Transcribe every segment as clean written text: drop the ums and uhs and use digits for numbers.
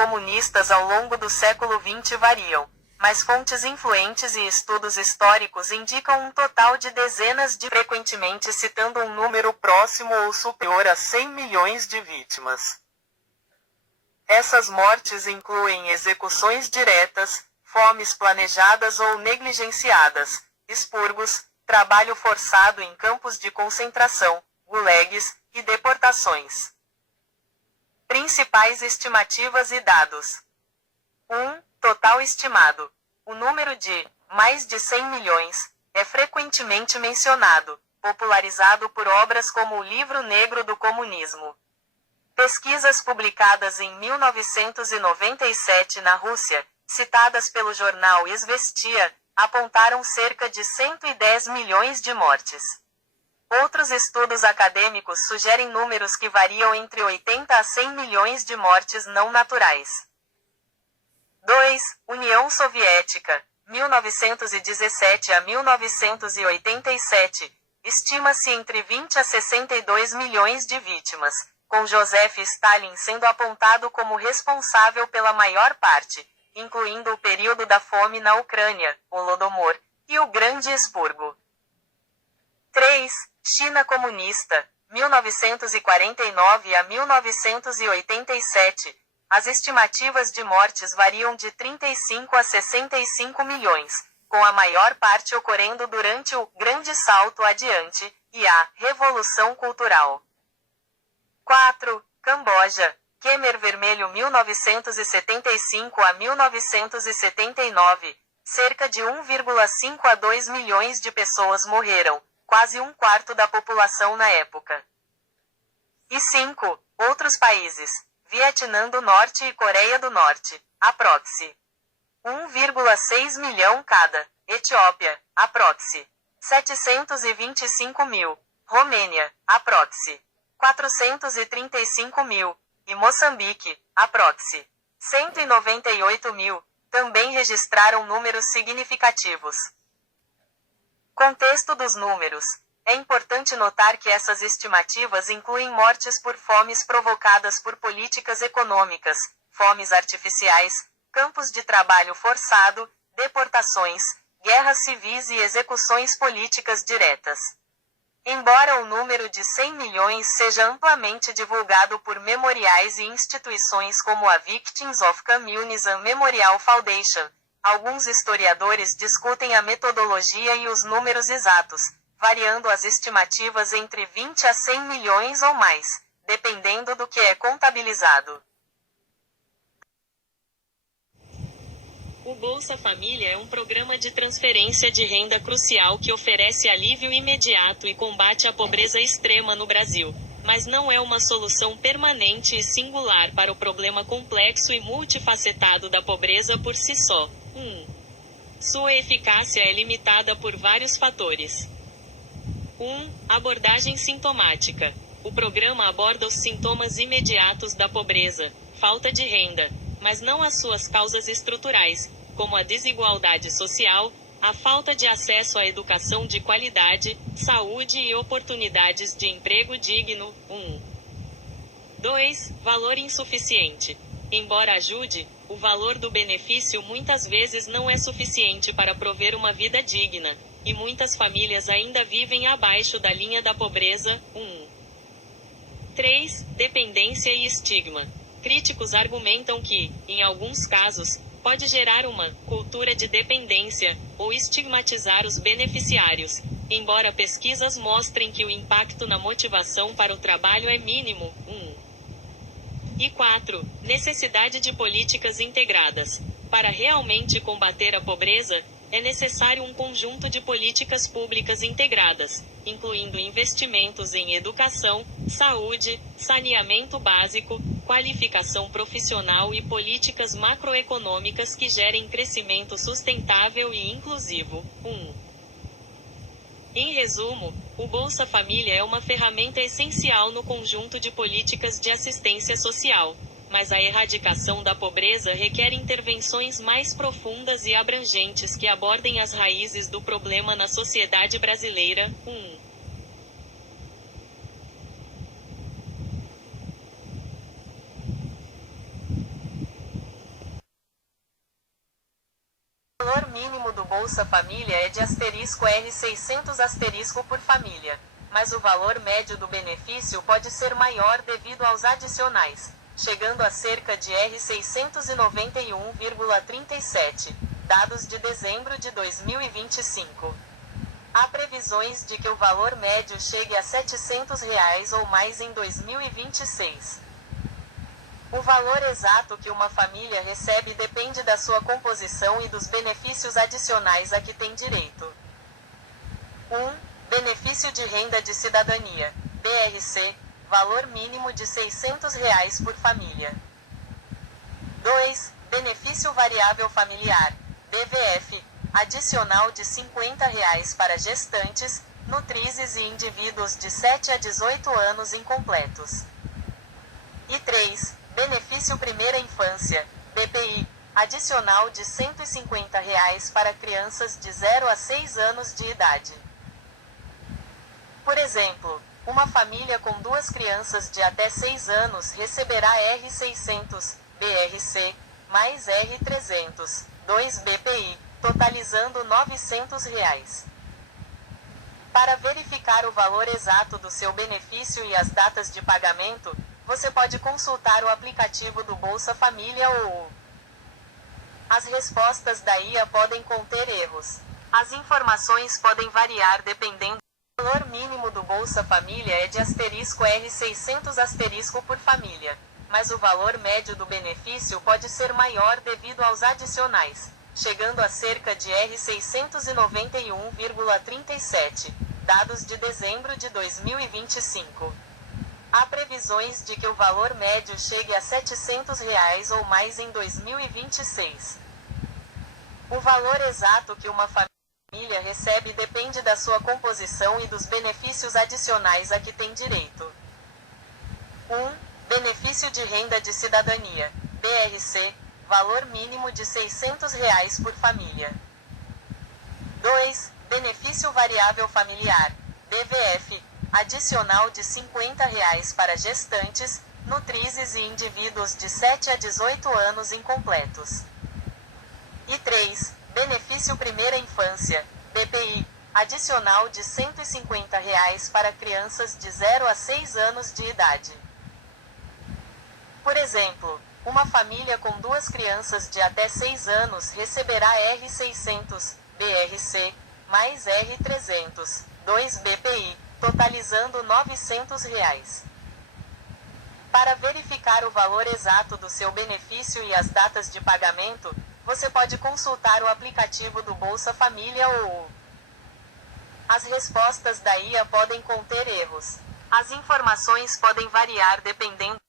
comunistas ao longo do século XX variam, mas fontes influentes e estudos históricos indicam um total de dezenas de, frequentemente citando um número próximo ou superior a 100 milhões de vítimas. Essas mortes incluem execuções diretas, fomes planejadas ou negligenciadas, expurgos, trabalho forçado em campos de concentração, gulags, e deportações. Principais estimativas e dados. 1. Total estimado. O número de mais de 100 milhões é frequentemente mencionado, popularizado por obras como o Livro Negro do Comunismo. Pesquisas publicadas em 1997 na Rússia, citadas pelo jornal Izvestia, apontaram cerca de 110 milhões de mortes. Outros estudos acadêmicos sugerem números que variam entre 80 a 100 milhões de mortes não naturais. 2. União Soviética, 1917 a 1987, estima-se entre 20 a 62 milhões de vítimas, com Joseph Stalin sendo apontado como responsável pela maior parte, incluindo o período da fome na Ucrânia, o Holodomor, e o Grande Expurgo. 3. China Comunista, 1949 a 1987, as estimativas de mortes variam de 35 a 65 milhões, com a maior parte ocorrendo durante o Grande Salto Adiante e a Revolução Cultural. 4. Camboja, Khmer Vermelho 1975 a 1979, cerca de 1,5 a 2 milhões de pessoas morreram, quase um quarto da população na época. E 5. Outros países, Vietnã do Norte e Coreia do Norte, aproxi. 1,6 milhão cada. Etiópia, aproxi. 725 mil. Romênia, aproxi. 435 mil. E Moçambique, aproxi. 198 mil, também registraram números significativos. Contexto dos números. É importante notar que essas estimativas incluem mortes por fomes provocadas por políticas econômicas, fomes artificiais, campos de trabalho forçado, deportações, guerras civis e execuções políticas diretas. Embora o número de 100 milhões seja amplamente divulgado por memoriais e instituições como a Victims of Communism Memorial Foundation, alguns historiadores discutem a metodologia e os números exatos, variando as estimativas entre 20 a 100 milhões ou mais, dependendo do que é contabilizado. O Bolsa Família é um programa de transferência de renda crucial que oferece alívio imediato e combate à pobreza extrema no Brasil, mas não é uma solução permanente e singular para o problema complexo e multifacetado da pobreza por si só. 1. Sua eficácia é limitada por vários fatores. 1. Abordagem sintomática. O programa aborda os sintomas imediatos da pobreza, falta de renda, mas não as suas causas estruturais, como a desigualdade social, a falta de acesso à educação de qualidade, saúde e oportunidades de emprego digno. 2. Valor insuficiente. Embora ajude, o valor do benefício muitas vezes não é suficiente para prover uma vida digna, e muitas famílias ainda vivem abaixo da linha da pobreza. 3. Dependência e estigma. Críticos argumentam que, em alguns casos, pode gerar uma cultura de dependência, ou estigmatizar os beneficiários, embora pesquisas mostrem que o impacto na motivação para o trabalho é mínimo. 4. Necessidade de políticas integradas. Para realmente combater a pobreza, é necessário um conjunto de políticas públicas integradas, incluindo investimentos em educação, saúde, saneamento básico, qualificação profissional e políticas macroeconômicas que gerem crescimento sustentável e inclusivo. Em resumo, o Bolsa Família é uma ferramenta essencial no conjunto de políticas de assistência social, mas a erradicação da pobreza requer intervenções mais profundas e abrangentes que abordem as raízes do problema na sociedade brasileira. Bolsa Família é de *R$600 por família, mas o valor médio do benefício pode ser maior devido aos adicionais, chegando a cerca de R$691,37, dados de dezembro de 2025. Há previsões de que o valor médio chegue a R$700 ou mais em 2026. O valor exato que uma família recebe depende da sua composição e dos benefícios adicionais a que tem direito. 1. Benefício de Renda de Cidadania, BRC, valor mínimo de R$600 por família. 2. Benefício Variável Familiar, BVF, adicional de R$50 para gestantes, nutrizes e indivíduos de 7 a 18 anos incompletos. E 3. Benefício Primeira Infância, BPI, adicional de R$150 para crianças de 0 a 6 anos de idade. Por exemplo, uma família com 2 crianças de até 6 anos receberá R$600, BRC, mais R$300, 2 BPI, totalizando R$900. Para verificar o valor exato do seu benefício e as datas de pagamento, você pode consultar o aplicativo do Bolsa Família ou as respostas da IA podem conter erros. As informações podem variar dependendo. O valor mínimo do Bolsa Família é de *R$600 por família, mas o valor médio do benefício pode ser maior devido aos adicionais, chegando a cerca de R$691,37, dados de dezembro de 2025. Há previsões de que o valor médio chegue a R$700 ou mais em 2026. O valor exato que uma família recebe depende da sua composição e dos benefícios adicionais a que tem direito. 1. Benefício de Renda de Cidadania, BRC, valor mínimo de R$600 por família. 2. Benefício Variável Familiar, BVF, adicional de R$50 para gestantes, nutrizes e indivíduos de 7 a 18 anos incompletos. E 3. Benefício Primeira Infância, BPI, adicional de R$150 para crianças de 0 a 6 anos de idade. Por exemplo, uma família com 2 crianças de até 6 anos receberá R$600, BRC, mais R$300, 2 BPI, totalizando R$900. Para verificar o valor exato do seu benefício e as datas de pagamento, você pode consultar o aplicativo do Bolsa Família ou as respostas da IA podem conter erros. As informações podem variar dependendo.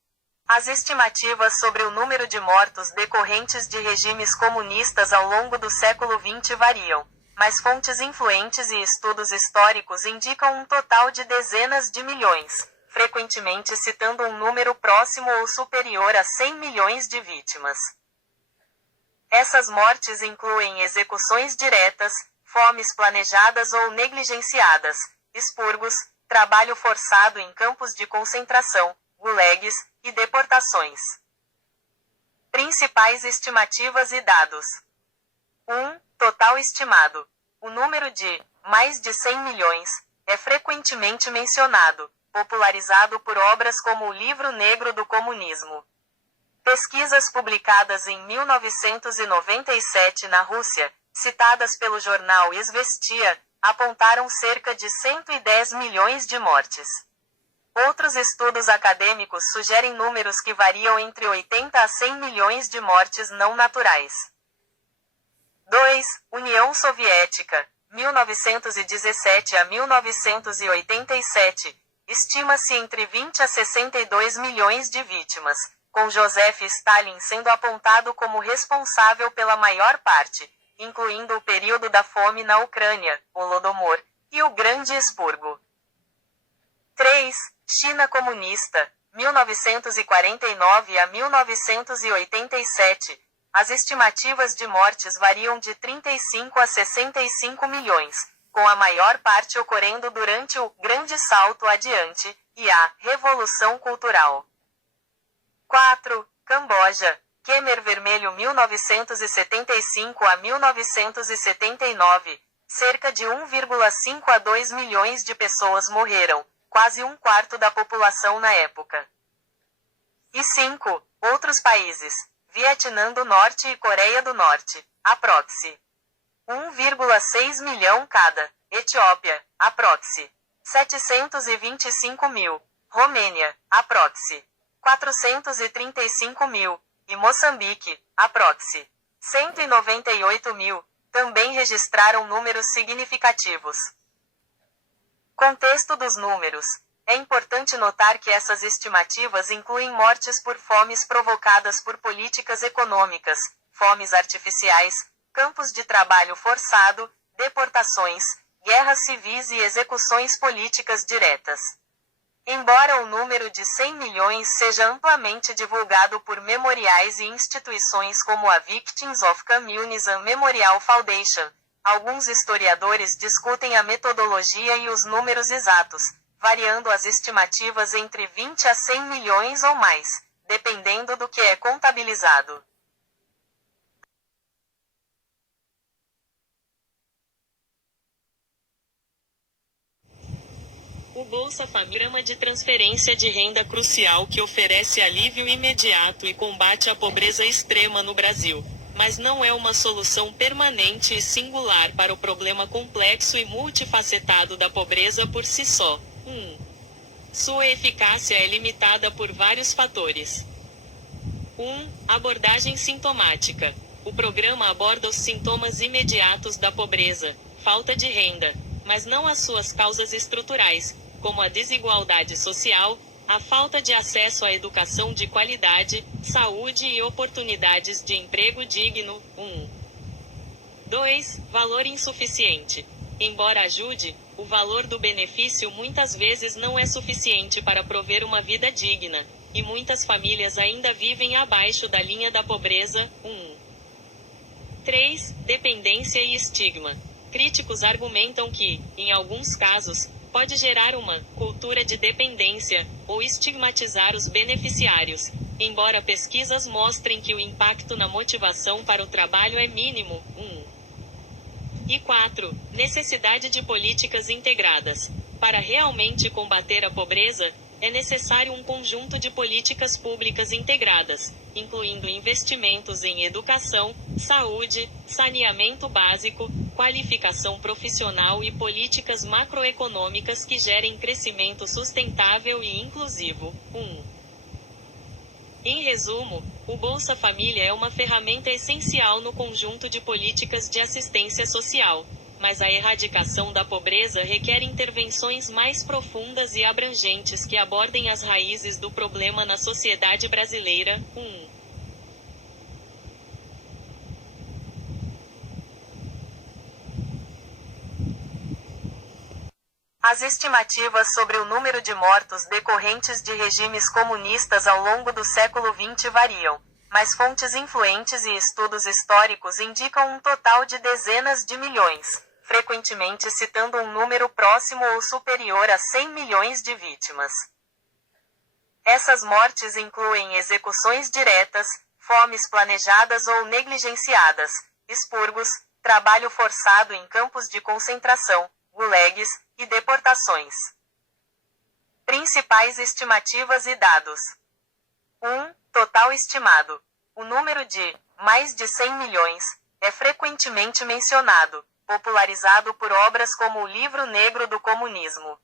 As estimativas sobre o número de mortos decorrentes de regimes comunistas ao longo do século XX variam, mas fontes influentes e estudos históricos indicam um total de dezenas de milhões, frequentemente citando um número próximo ou superior a 100 milhões de vítimas. Essas mortes incluem execuções diretas, fomes planejadas ou negligenciadas, expurgos, trabalho forçado em campos de concentração, gulags, e deportações. Principais estimativas e dados. 1. Total estimado. O número de mais de 100 milhões é frequentemente mencionado, popularizado por obras como o Livro Negro do Comunismo. Pesquisas publicadas em 1997 na Rússia, citadas pelo jornal Izvestia, apontaram cerca de 110 milhões de mortes. Outros estudos acadêmicos sugerem números que variam entre 80 a 100 milhões de mortes não naturais. 2. União Soviética, 1917 a 1987, estima-se entre 20 a 62 milhões de vítimas, com Joseph Stalin sendo apontado como responsável pela maior parte, incluindo o período da fome na Ucrânia, Holodomor, e o Grande Expurgo. 3. China Comunista, 1949 a 1987. As estimativas de mortes variam de 35 a 65 milhões, com a maior parte ocorrendo durante o Grande Salto Adiante e a Revolução Cultural. 4. Camboja, Khmer Vermelho 1975 a 1979, cerca de 1,5 a 2 milhões de pessoas morreram, quase um quarto da população na época. E 5. Outros países, Vietnã do Norte e Coreia do Norte, aproxi. 1,6 milhão cada. Etiópia, aproxi. 725 mil. Romênia, aproxi. 435 mil. E Moçambique, aproxi. 198 mil, também registraram números significativos. Contexto dos números. É importante notar que essas estimativas incluem mortes por fomes provocadas por políticas econômicas, fomes artificiais, campos de trabalho forçado, deportações, guerras civis e execuções políticas diretas. Embora o número de 100 milhões seja amplamente divulgado por memoriais e instituições como a Victims of Communism Memorial Foundation, alguns historiadores discutem a metodologia e os números exatos, variando as estimativas entre 20 a 100 milhões ou mais, dependendo do que é contabilizado. O Bolsa Família é um programa de transferência de renda crucial que oferece alívio imediato e combate à pobreza extrema no Brasil, mas não é uma solução permanente e singular para o problema complexo e multifacetado da pobreza por si só. 1. Sua eficácia é limitada por vários fatores. 1. Abordagem sintomática. O programa aborda os sintomas imediatos da pobreza, falta de renda, mas não as suas causas estruturais, como a desigualdade social, a falta de acesso à educação de qualidade, saúde e oportunidades de emprego digno. 2. Valor insuficiente. Embora ajude, o valor do benefício muitas vezes não é suficiente para prover uma vida digna, e muitas famílias ainda vivem abaixo da linha da pobreza. 3. Dependência e estigma. Críticos argumentam que, em alguns casos, pode gerar uma cultura de dependência, ou estigmatizar os beneficiários, embora pesquisas mostrem que o impacto na motivação para o trabalho é mínimo. 4. Necessidade de políticas integradas. Para realmente combater a pobreza, é necessário um conjunto de políticas públicas integradas, incluindo investimentos em educação, saúde, saneamento básico, qualificação profissional e políticas macroeconômicas que gerem crescimento sustentável e inclusivo. Em resumo, o Bolsa Família é uma ferramenta essencial no conjunto de políticas de assistência social, mas a erradicação da pobreza requer intervenções mais profundas e abrangentes que abordem as raízes do problema na sociedade brasileira. As estimativas sobre o número de mortos decorrentes de regimes comunistas ao longo do século XX variam, mas fontes influentes e estudos históricos indicam um total de dezenas de milhões, frequentemente citando um número próximo ou superior a 100 milhões de vítimas. Essas mortes incluem execuções diretas, fomes planejadas ou negligenciadas, expurgos, trabalho forçado em campos de concentração, gulags, e deportações. Principais estimativas e dados. 1. Total estimado. O número de mais de 100 milhões é frequentemente mencionado, popularizado por obras como o Livro Negro do Comunismo.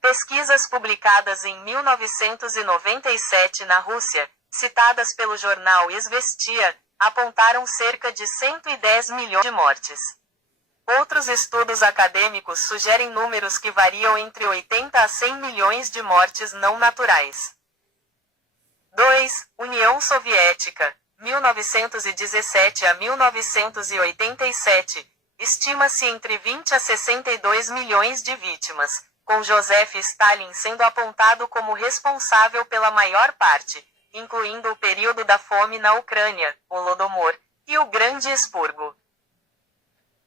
Pesquisas publicadas em 1997 na Rússia, citadas pelo jornal Izvestia, apontaram cerca de 110 milhões de mortes. Outros estudos acadêmicos sugerem números que variam entre 80 a 100 milhões de mortes não naturais. 2. União Soviética, 1917 a 1987, estima-se entre 20 a 62 milhões de vítimas, com Joseph Stalin sendo apontado como responsável pela maior parte, incluindo o período da fome na Ucrânia, o Holodomor, e o Grande Expurgo.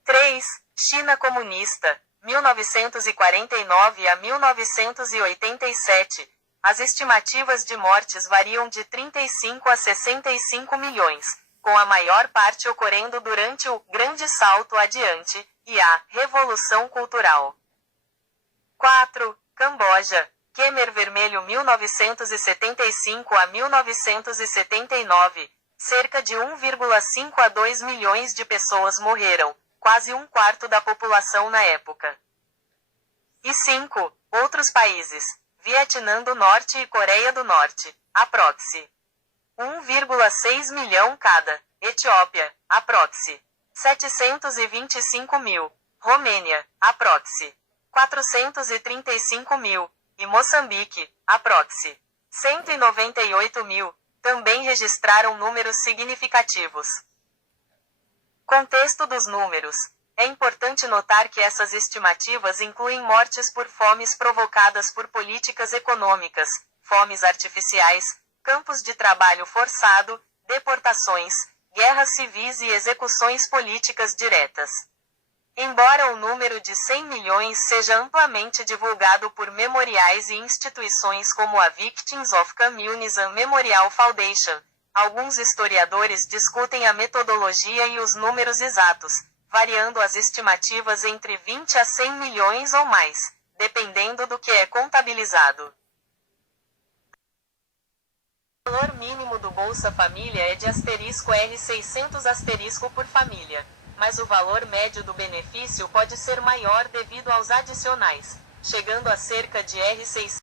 3. China Comunista, 1949 a 1987, As estimativas de mortes variam de 35 a 65 milhões, com a maior parte ocorrendo durante o Grande Salto Adiante e a Revolução Cultural. 4. Camboja. Khmer Vermelho 1975 a 1979. Cerca de 1,5 a 2 milhões de pessoas morreram, quase um quarto da população na época. E 5. Outros países. Vietnã do Norte e Coreia do Norte, aproxi. 1,6 milhão cada. Etiópia, aproxi. 725 mil. Romênia, aproxi. 435 mil. E Moçambique, aproxi. 198 mil. Também registraram números significativos. Contexto dos números. É importante notar que essas estimativas incluem mortes por fomes provocadas por políticas econômicas, fomes artificiais, campos de trabalho forçado, deportações, guerras civis e execuções políticas diretas. Embora o número de 100 milhões seja amplamente divulgado por memoriais e instituições como a Victims of Communism Memorial Foundation, alguns historiadores discutem a metodologia e os números exatos, variando as estimativas entre 20 a 100 milhões ou mais, dependendo do que é contabilizado. O valor mínimo do Bolsa Família é de R$600 por família, mas o valor médio do benefício pode ser maior devido aos adicionais, chegando a cerca de R$600.